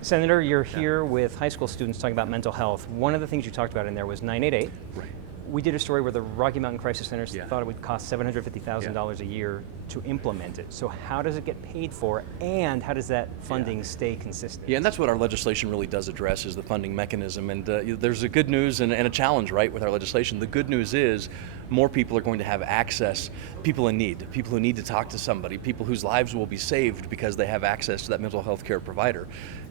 Senator, you're here with high school students talking about mental health. One of the things you talked about in there was 988. Right. We did a story where the Rocky Mountain Crisis Centers Yeah. thought it would cost $750,000 a year to implement it. So how does it get paid for, and how does that funding stay consistent? Yeah, and that's what our legislation really does address, is the funding mechanism. And there's a good news and a challenge, right, with our legislation. The good news is more people are going to have access, people in need, people who need to talk to somebody, people whose lives will be saved because they have access to that mental health care provider.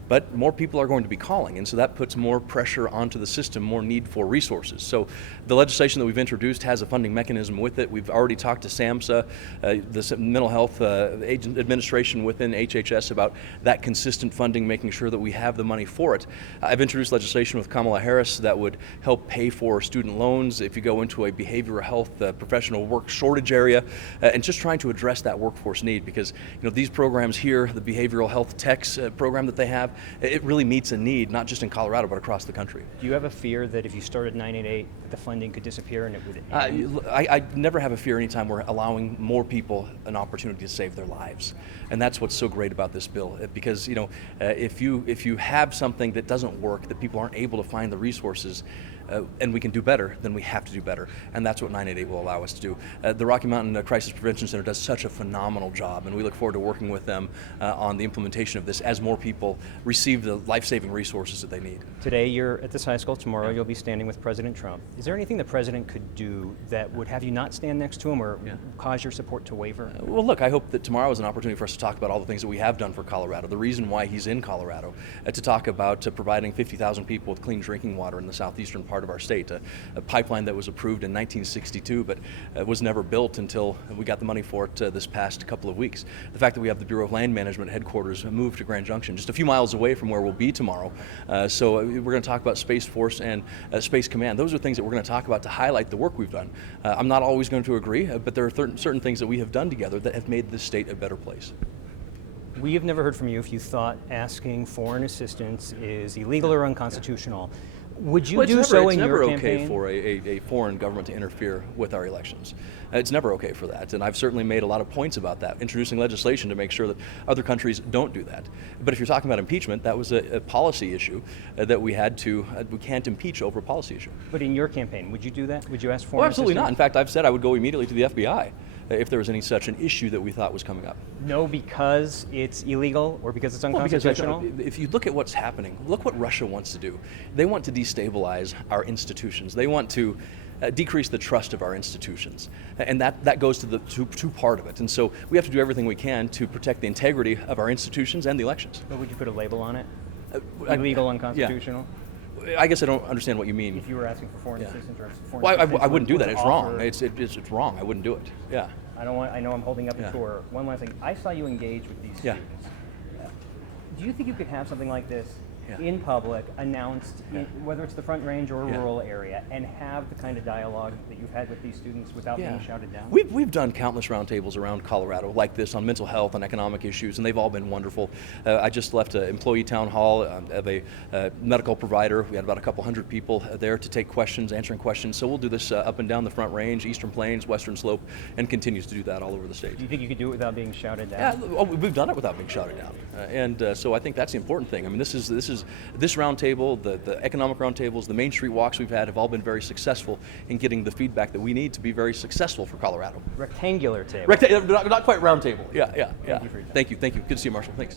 But more people are going to be calling, and so that puts more pressure onto the system, more need for resources. So the legislation that we've introduced has a funding mechanism with it. We've already talked to SAMHSA, the Mental Health Administration within HHS, about that consistent funding, making sure that we have the money for it. I've introduced legislation with Kamala Harris that would help pay for student loans if you go into a behavioral health professional work shortage area, and just trying to address that workforce need, because these programs here, the behavioral health techs program that they have, it really meets a need, not just in Colorado, but across the country. Do you have a fear that if you started 988, the funding could disappear and it would end? I never have a fear anytime we're allowing more people an opportunity to save their lives. And that's what's so great about this bill, because if you have something that doesn't work, that people aren't able to find the resources, and we can do better, then we have to do better. And that's what 988 will allow us to do. The Rocky Mountain Crisis Prevention Center does such a phenomenal job, and we look forward to working with them on the implementation of this as more people receive the life-saving resources that they need. Today you're at this high school, tomorrow you'll be standing with President Trump. Is there anything the President could do that would have you not stand next to him or cause your support to waver? Well, look, I hope that tomorrow is an opportunity for us to talk about all the things that we have done for Colorado, the reason why he's in Colorado, to talk about providing 50,000 people with clean drinking water in the southeastern part of our state, a pipeline that was approved in 1962 but was never built until we got the money for it this past couple of weeks. The fact that we have the Bureau of Land Management headquarters moved to Grand Junction, just a few miles away from where we'll be tomorrow. So we're going to talk about Space Force and Space Command. Those are things that we're going to talk about to highlight the work we've done. I'm not always going to agree, but there are certain things that we have done together that have made this state a better place. We have never heard from you if you thought asking foreign assistance is illegal or unconstitutional. Would you do so in your campaign? It's never okay for a foreign government to interfere with our elections. It's never okay for that, and I've certainly made a lot of points about that, introducing legislation to make sure that other countries don't do that. But if you're talking about impeachment, that was a policy issue that we can't impeach over a policy issue. But in your campaign, would you do that? Would you ask foreign Well, absolutely assistance? not. In fact, I've said I would go immediately to the FBI if there was any such an issue that we thought was coming up. No, because it's illegal or because it's unconstitutional? Well, because if you look at what's happening, look what Russia wants to do. They want to destabilize our institutions. They want to decrease the trust of our institutions. And that goes to the two part of it. And so we have to do everything we can to protect the integrity of our institutions and the elections. But would you put a label on it? Illegal, unconstitutional? Yeah. I guess I don't understand what you mean. If you were asking for foreign assistance or foreign Well, assistance, I wouldn't do that. It's offer, wrong. It's wrong. I wouldn't do it. Yeah. I know I'm holding up the tour. One last thing. I saw you engage with these students. Do you think you could have something like this in public, announced, whether it's the Front Range or a rural area, and have the kind of dialogue that you've had with these students without being shouted down? We've done countless roundtables around Colorado like this on mental health and economic issues, and they've all been wonderful. I just left an employee town hall of a medical provider. We had about a couple hundred people there to take questions, answering questions. So we'll do this up and down the Front Range, Eastern Plains, Western Slope, and continues to do that all over the state. Do you think you could do it without being shouted down? Yeah, we've done it without being shouted down, and so I think that's the important thing. I mean, this roundtable, the economic roundtables, the Main Street walks we've had have all been very successful in getting the feedback that we need to be very successful for Colorado. Rectangular table. Not quite round table. Yeah. Thank you for your time. Thank you. Good to see you, Marshall. Thanks.